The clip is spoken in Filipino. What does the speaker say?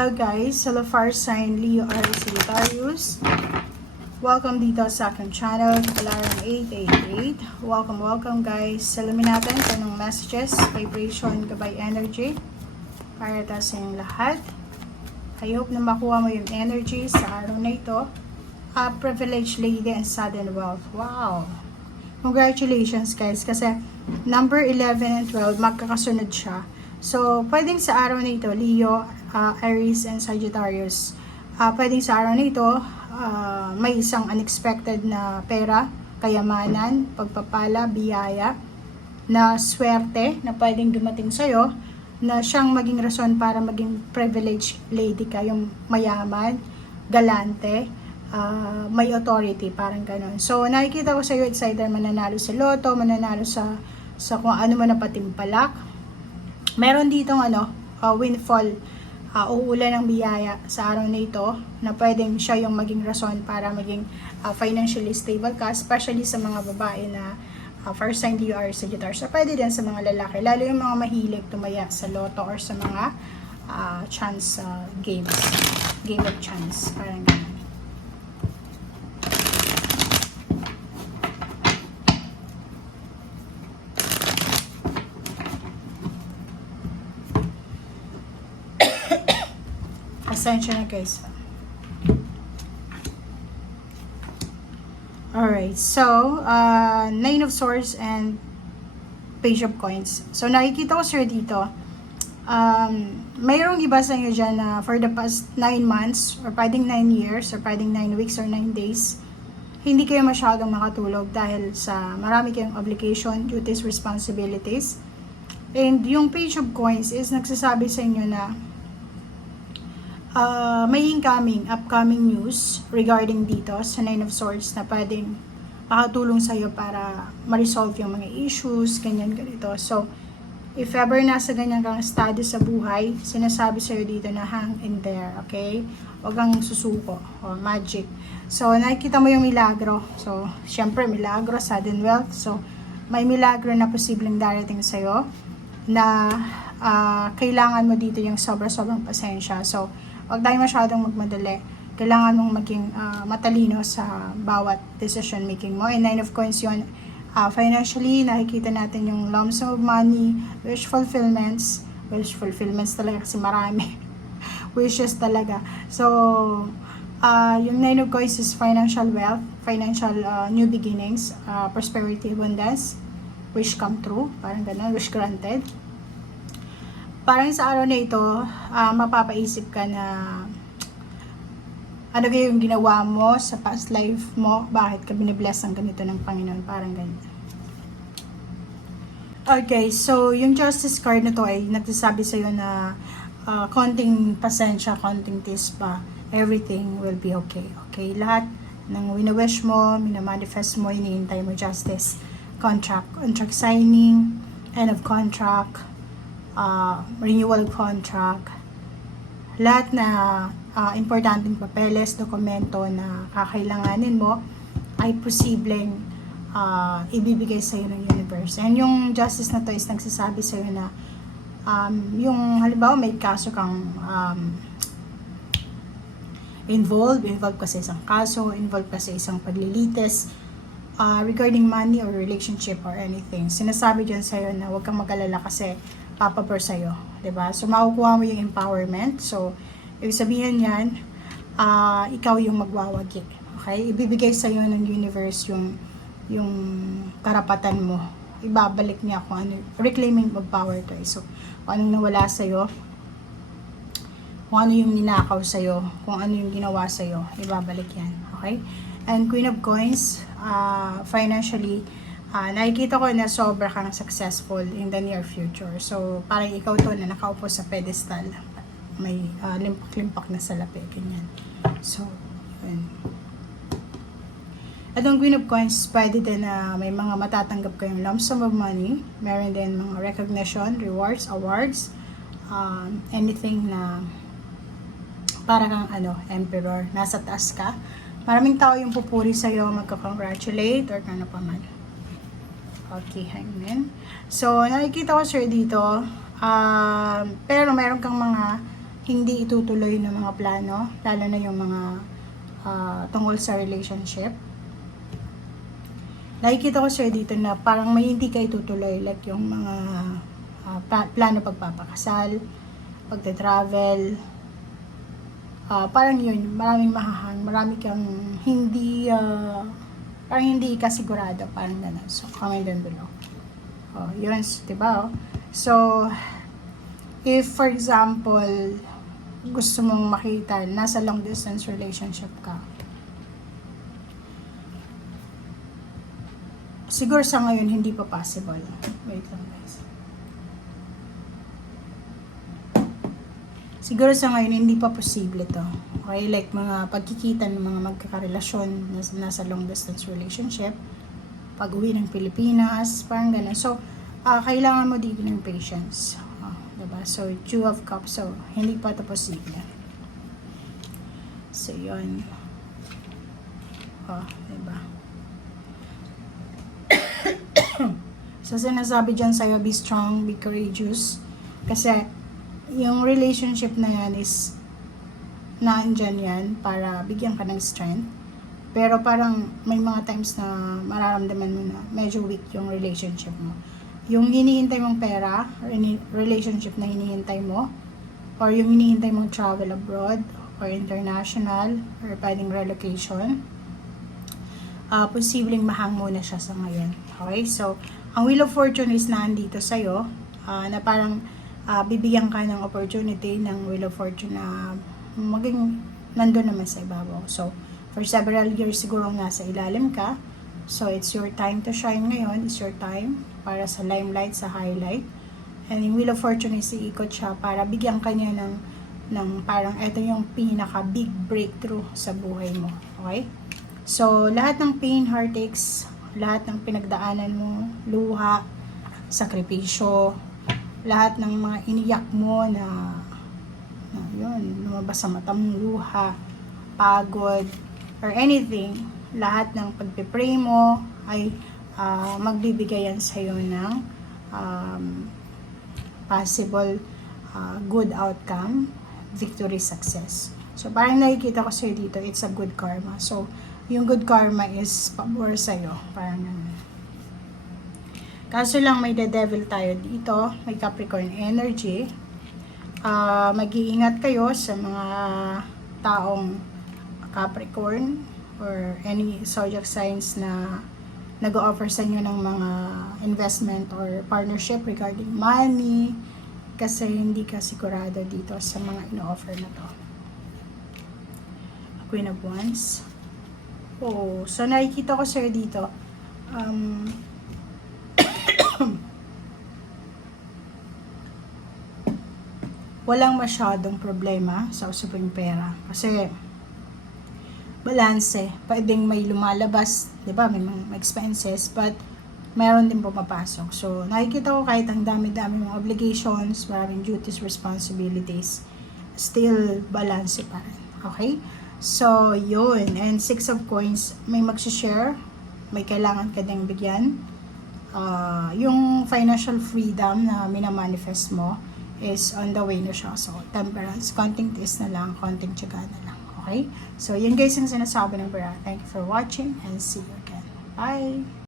Hello guys, hello fire sign Leo Aries Sagittarius. Welcome dito sa aking channel, Alarm 888. Welcome guys. Salamin natin kung anong messages, vibration, gabay energy para sa inyong lahat. I hope na makuha mo yung energy sa araw na ito. Privileged lady and sudden wealth. Wow! Congratulations guys kasi number 11 and 12 magkakasunod siya. So, pwedeng sa araw na ito, Leo, Aries, and Sagittarius. Pwedeng sa araw na ito, may isang unexpected na pera, kayamanan, pagpapala, biyaya, na swerte na pwedeng dumating sa'yo, na siyang maging rason para maging privileged lady ka, yung mayaman, galante, may authority, parang ganun. So, nakikita ko sa'yo, it's either mananalo sa loto, mananalo sa kung ano man na patimpalak. Meron ditong windfall, uulan ng biyaya sa araw na ito na pwedeng siya yung maging rason para maging financially stable ka, especially sa mga babae na first sign Leo or Sagittarius. So, pwede din sa mga lalaki, lalo yung mga mahilig tumaya sa loto or sa mga chance games, game of chance, parang ganun. Ascension na guys. Alright, so Nine of Swords and Page of Coins. So nakikita ko sir dito, mayroong iba sa inyo dyan na for the past 9 months or pwedeng 9 years or pwedeng 9 weeks or 9 days, hindi kayo masyadong makatulog dahil sa marami kayong obligation, duties, responsibilities. And yung Page of Coins is nagsasabi sa inyo na may upcoming news regarding dito sa Nine of Swords na pwedeng makatulong sa'yo para ma-resolve yung mga issues, ganyan, ganito. So, if ever nasa ganyan kang estado sa buhay, sinasabi sa'yo dito na hang in there, okay? Huwag kang susuko, o magic. So, nakikita mo yung milagro. So, syempre, milagro, sudden wealth. So, may milagro na posibleng darating sa'yo na kailangan mo dito yung sobrang pasensya. So, huwag tayo masyadong magmadali. Kailangan mong maging matalino sa bawat decision making mo. And Nine of Coins yun, financially, nakikita natin yung lump sum of money, wish fulfillments talaga kasi marami. Wishes talaga. So, yung Nine of Coins is financial wealth, financial new beginnings, prosperity, abundance, wish come true, parang ganun, wish granted. Parang sa araw na ito, mapapaisip ka na ano ba yung ginawa mo sa past life mo, bakit ka binibless ng ganito ng Panginoon, parang ganito. Okay, so yung Justice card na to ay nagsasabi sa'yo na konting pasensya, konting tiis pa, everything will be okay. Okay, lahat ng wina-wish mo, minamanifest mo, hinihintay mo justice, contract signing, end of contract, renewal contract, lahat na importanteng papeles, dokumento na kakailanganin mo ay posibleng ibibigay sa iyo ng universe. And yung justice na to is nagsasabi sa iyo na yung halimbawa may kaso kang involved ka sa isang kaso, involved ka sa isang paglilitis regarding money or relationship or anything. Sinasabi dyan sa iyo na huwag kang mag-alala kasi papabor sa'yo, diba? So, makukuha mo yung empowerment. So, ibig sabihin yan, ikaw yung magwawagi. Okay? Ibibigay sa'yo ng universe yung karapatan mo. Ibabalik niya kung ano, reclaiming of power to. So, kung anong nawala sa'yo, kung ano yung ninakaw sa'yo, kung ano yung ginawa sa'yo, ibabalik yan. Okay? And Queen of Coins, financially, nakikita ko na sobra kang successful in the near future. So, parang ikaw to na nakaupo sa pedestal. May limpak-limpak na salapi, ganyan. So, yun. At ang Queen of Coins, pwede din na may mga matatanggap kayong lump sum of money. Meron din mga recognition, rewards, awards, anything na para kang emperor, nasa taas ka. Maraming tao yung pupuri sa'yo, magka-congratulate or kano pa man. Okay, hangman. So, nakikita ko sir dito, pero meron kang mga hindi itutuloy ng mga plano, lalo na yung mga tungkol sa relationship. Nakikita ko sir dito na parang may hindi ka itutuloy, like yung mga plano pagpapakasal, pagte-travel, parang yun, maraming mahahang, marami kang hindi, parang hindi ka sigurado, parang gano'n. So, comment down below. Yun, diba? So, if for example, gusto mong makita, nasa long distance relationship ka, siguro sa ngayon, hindi pa possible. Wait lang guys. Siguro sa ngayon, hindi pa posible to. Okay? Like mga pagkikita ng mga magkakarelasyon na nasa long distance relationship, pag-uwi ng Pilipinas, parang gano'n. So, kailangan mo dito ng patience. Diba? So, Two of Cups. So, hindi pa to posible. So, yun. Diba? So, sinasabi dyan sa'yo, be strong, be courageous. Kasi, yung relationship na yan is naandyan yan para bigyan ka ng strength. Pero parang may mga times na mararamdaman mo na medyo weak yung relationship mo. Yung hinihintay mong pera, or relationship na hinihintay mo, or yung hinihintay mong travel abroad, or international, or pwedeng relocation, posibleng mahang muna siya sa ngayon. Okay? So, ang Wheel of Fortune is nandito sa'yo, na parang bibigyan ka ng opportunity ng Wheel of Fortune na maging nandun naman sa ibabaw. So, for several years siguro nasa ilalim ka. So, it's your time to shine ngayon. It's your time para sa limelight, sa highlight. And yung Wheel of Fortune is iikot siya para bigyan ka niya ng parang ito yung pinaka big breakthrough sa buhay mo. Okay? So, lahat ng pain, heartaches, lahat ng pinagdaanan mo, luha, sakripisyo, lahat ng mga iniyak mo na yun, lumabas sa mata mong luha, pagod, or anything, lahat ng pagpipray mo ay magbibigay yan sa'yo ng possible good outcome, victory, success. So, parang nakikita ko sa'yo dito, it's a good karma. So, yung good karma is pabor sa'yo. Parang ganun. Kaso lang may the devil tayo dito. May Capricorn energy. Mag-iingat kayo sa mga taong Capricorn or any zodiac signs na nag-offer sa inyo ng mga investment or partnership regarding money. Kasi hindi ka sigurado dito sa mga ino-offer na to. Queen of Wands. So nakikita ko sir dito, walang masyadong problema sa usaping pera. Kasi, balance pwedeng may lumalabas, di ba, may mga expenses, but mayroon din pumapasok. So, nakikita ko kahit ang dami-dami mga obligations, maraming duties, responsibilities, still balance pa rin. Okay? So, yun. And 6 of Coins, may mag-share, may kailangan ka ding bigyan. Yung financial freedom na minamanifest mo is on the way na siya. So, temperance, konting tiis na lang, konting tiyaga na lang. Okay? So, yun guys yung sinasabi ng Bra. Thank you for watching and see you again. Bye!